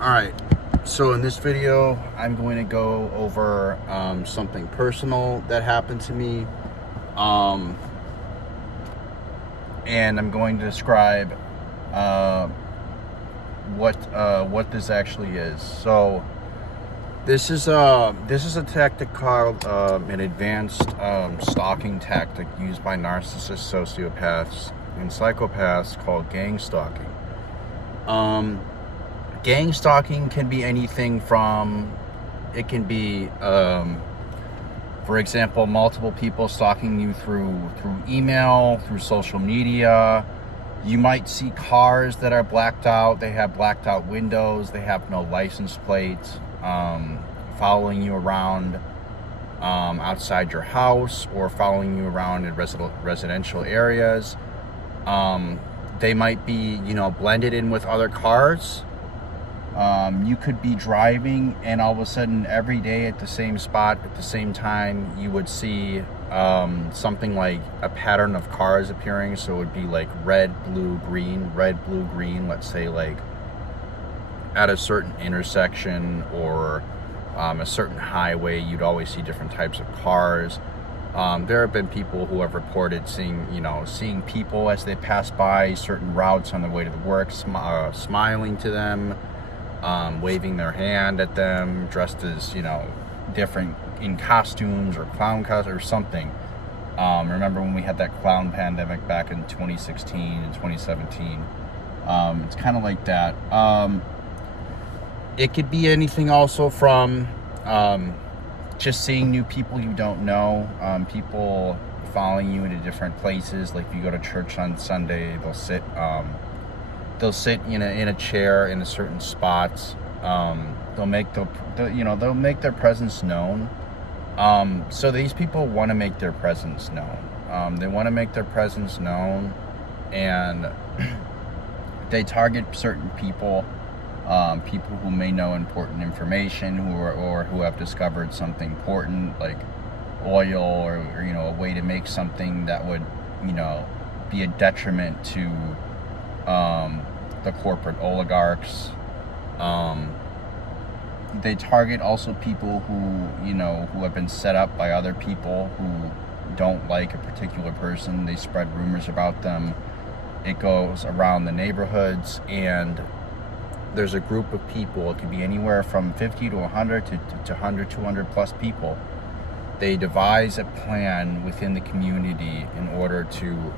Alright, so in this video, I'm going to go over something personal that happened to me. Um, and I'm going to describe what this actually is. So this is a tactic called an advanced stalking tactic used by narcissists, sociopaths, and psychopaths called gang stalking. Gang stalking can be anything from, it can be, for example, multiple people stalking you through email, through social media. You might see cars that are blacked out. They have blacked out windows. They have no license plates, following you around outside your house, or following you around in residential areas. They might be, blended in with other cars. You could be driving, and all of a sudden every day at the same spot at the same time you would see something like a pattern of cars appearing. So it would be like red, blue, green, let's say like at a certain intersection or a certain highway. You'd always see different types of cars. There have been people who have reported seeing people as they pass by certain routes on their way to the work, smiling to them, waving their hand at them, dressed as, different in costumes or clown costumes or something. Remember when we had that clown pandemic back in 2016 and 2017? It's kind of like that. It could be anything also from just seeing new people you don't know, people following you into different places. Like if you go to church on Sunday, they'll sit in a chair in a certain spot. They'll make their presence known. So these people want to make their presence known. They want to make their presence known, and they target certain people, people who may know important information, who have discovered something important like oil, or a way to make something that would be a detriment to the corporate oligarchs. They target also people who have been set up by other people who don't like a particular person. They spread rumors about them. It goes around the neighborhoods, and there's a group of people. It could be anywhere from 50 to 100 to 100, 200 plus people. They devise a plan within the community in order to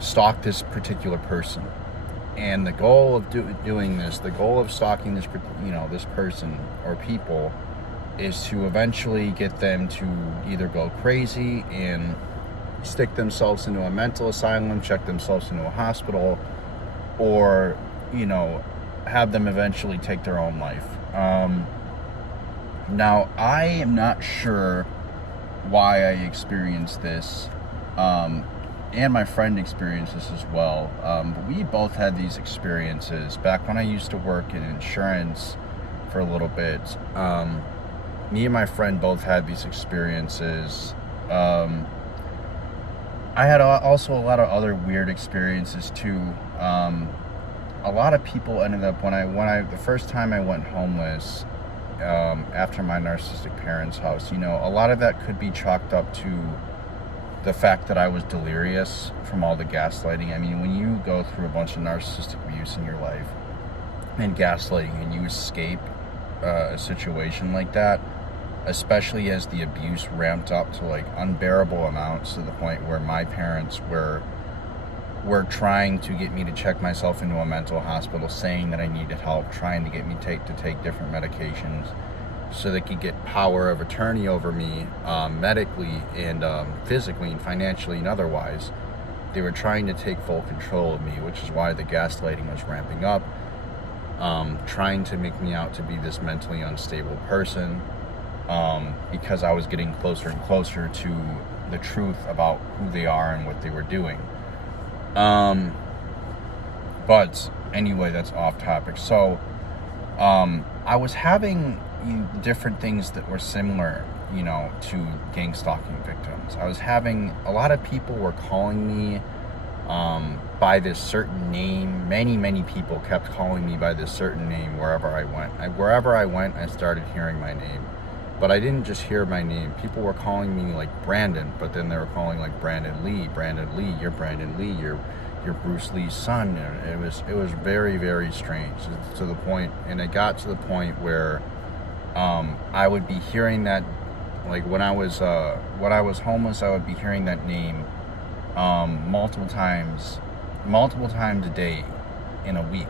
stalk this particular person. And the goal of doing this, the goal of stalking this, this person or people, is to eventually get them to either go crazy and stick themselves into a mental asylum, check themselves into a hospital, or, have them eventually take their own life. Now, I am not sure why I experienced this. And my friend experienced this as well. But we both had these experiences back when I used to work in insurance for a little bit. Me and my friend both had these experiences. I had also a lot of other weird experiences too. A lot of people ended up, the first time I went homeless, after my narcissistic parents' house, a lot of that could be chalked up to the fact that I was delirious from all the gaslighting. I mean, when you go through a bunch of narcissistic abuse in your life and gaslighting, and you escape a situation like that, especially as the abuse ramped up to like unbearable amounts, to the point where my parents were trying to get me to check myself into a mental hospital, saying that I needed help, trying to get me to take different medications so they could get power of attorney over me, medically and physically and financially and otherwise. They were trying to take full control of me, which is why the gaslighting was ramping up, trying to make me out to be this mentally unstable person, because I was getting closer and closer to the truth about who they are and what they were doing. But anyway, that's off topic. So I was having different things that were similar, to gang stalking victims. I was having, a lot of people were calling me by this certain name. Many people kept calling me by this certain name wherever I went. Wherever I went, I started hearing my name. But I didn't just hear my name. People were calling me like Brandon, but then they were calling like Brandon Lee, you're Brandon Lee, you're Bruce Lee's son. And it was very strange to the point, and it got to the point where I would be hearing that, like when I was homeless, I would be hearing that name multiple times a day in a week.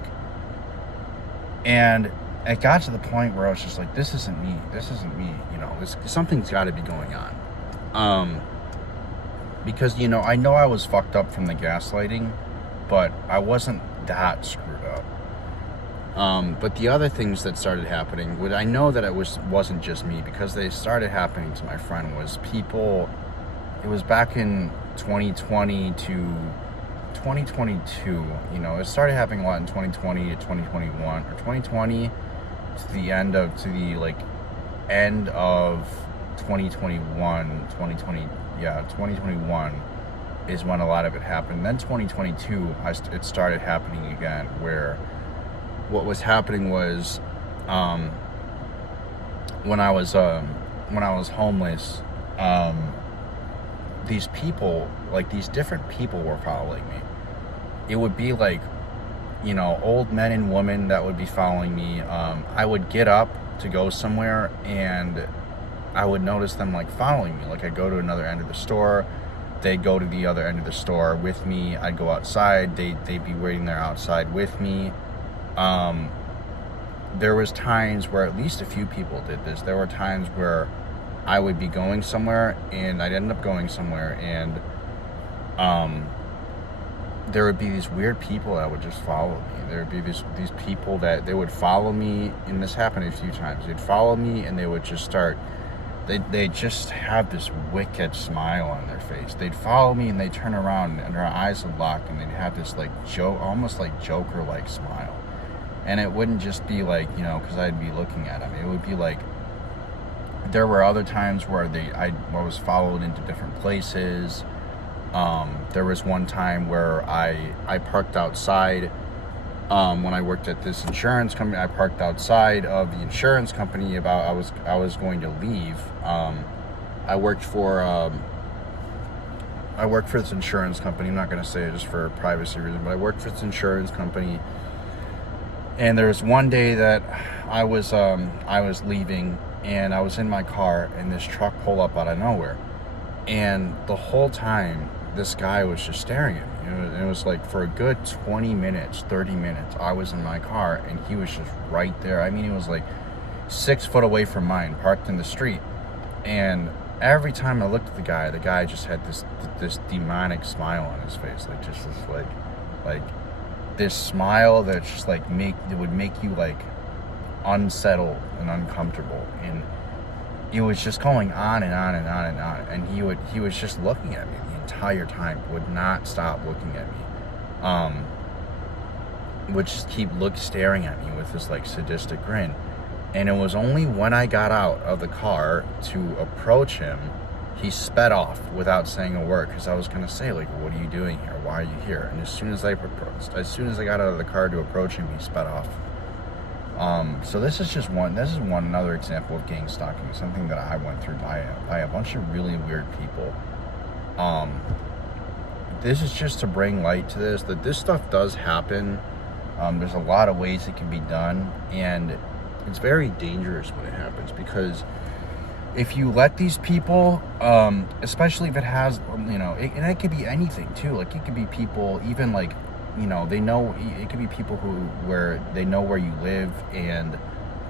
And it got to the point where I was just like, this isn't me, you know, something's got to be going on. Because, you know I was fucked up from the gaslighting, but I wasn't that screwed up. But the other things that started happening, I know that it wasn't just me, because they started happening to my friend, was people, it was back in 2020 to 2022, you know, it started happening a lot in 2020 to 2021, or 2020 to the end of 2021 is when a lot of it happened. Then 2022, it started happening again, where what was happening was, when I was homeless, these people, like these different people were following me. It would be like, you know, old men and women that would be following me. I would get up to go somewhere, and I would notice them like following me. Like I'd go to another end of the store, they'd go to the other end of the store with me. I'd go outside, they'd be waiting there outside with me. There was times where at least a few people did this. There were times where I would be going somewhere, and I'd end up going somewhere, and there would be these weird people that would just follow me. There would be these people that they would follow me, and this happened a few times. They'd follow me, and they would just start, they just have this wicked smile on their face. They'd follow me, and they'd turn around, and their eyes would lock, and they'd have this like almost like Joker-like smile. And it wouldn't just be like, you know, because I'd be looking at them. It would be like, there were other times where I was followed into different places. There was one time where I parked outside, when I worked at this insurance company. I parked outside of the insurance company. I was going to leave. I worked for this insurance company. I'm not going to say it just for privacy reasons, but I worked for this insurance company. And there's one day that I was leaving, and I was in my car, and this truck pulled up out of nowhere. And the whole time, this guy was just staring at me. It was like for a good 20 minutes, 30 minutes, I was in my car, and he was just right there. I mean, he was like 6 foot away from mine, parked in the street. And every time I looked at the guy just had this demonic smile on his face, like just this like this smile that just like it would make you like unsettled and uncomfortable. And it was just going on and on and on and on. And he was just looking at me the entire time, would not stop looking at me. Would just keep staring at me with this like sadistic grin. And it was only when I got out of the car to approach him, he sped off without saying a word, because I was gonna say, like, what are you doing here? Why are you here? And as soon as I got out of the car to approach him, he sped off. So this is another example of gang stalking, something that I went through by a bunch of really weird people. This is just to bring light to that this stuff does happen. There's a lot of ways it can be done, and it's very dangerous when it happens, because if you let these people, especially if it has, you know, and it could be anything too. Like it could be people, even like, you know, it could be people where they know where you live, and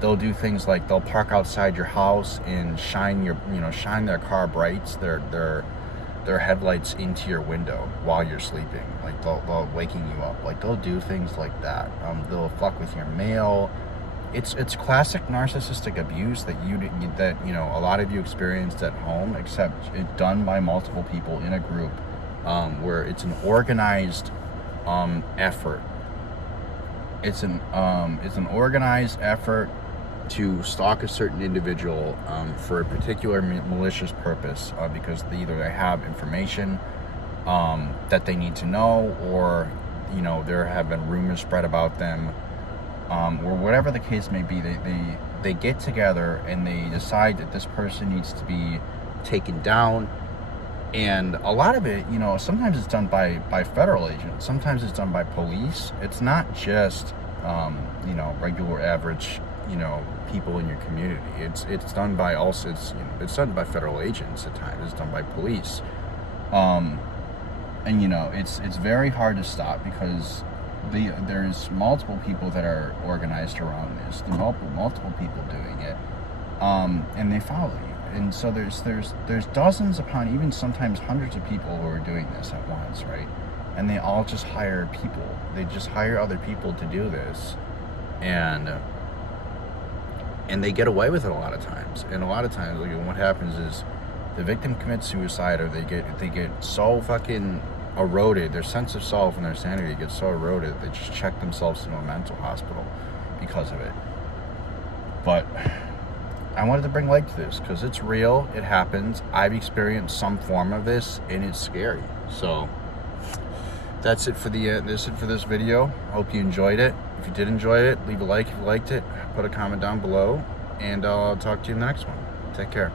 they'll do things like they'll park outside your house and shine their car brights, their headlights into your window while you're sleeping. Like they'll waking you up. Like they'll do things like that. They'll fuck with your mail. It's classic narcissistic abuse that a lot of you experienced at home, except it's done by multiple people in a group, where it's an organized effort. It's an organized effort to stalk a certain individual for a particular malicious purpose, because either they have information, that they need to know, or there have been rumors spread about them, or whatever the case may be. They get together and they decide that this person needs to be taken down. And a lot of it, sometimes it's done by federal agents, sometimes it's done by police. It's not just regular average people in your community. It's done by also it's done by federal agents at times. It's done by police. And it's very hard to stop, because there's multiple people that are organized around this. There are multiple people doing it, and they follow you. And so there's dozens upon, even sometimes hundreds of people who are doing this at once, right? And they all just hire people. They just hire other people to do this, and they get away with it a lot of times. And a lot of times, what happens is the victim commits suicide, or they get so fucking eroded, their sense of self and their sanity gets so eroded, they just check themselves into a mental hospital because of it. But I wanted to bring light to this because it's real. It happens. I've experienced some form of this, and it's scary. So that's it for this video. Hope you enjoyed it. If you did enjoy it, leave a like if you liked it. Put a comment down below, and I'll talk to you in the next one. Take care.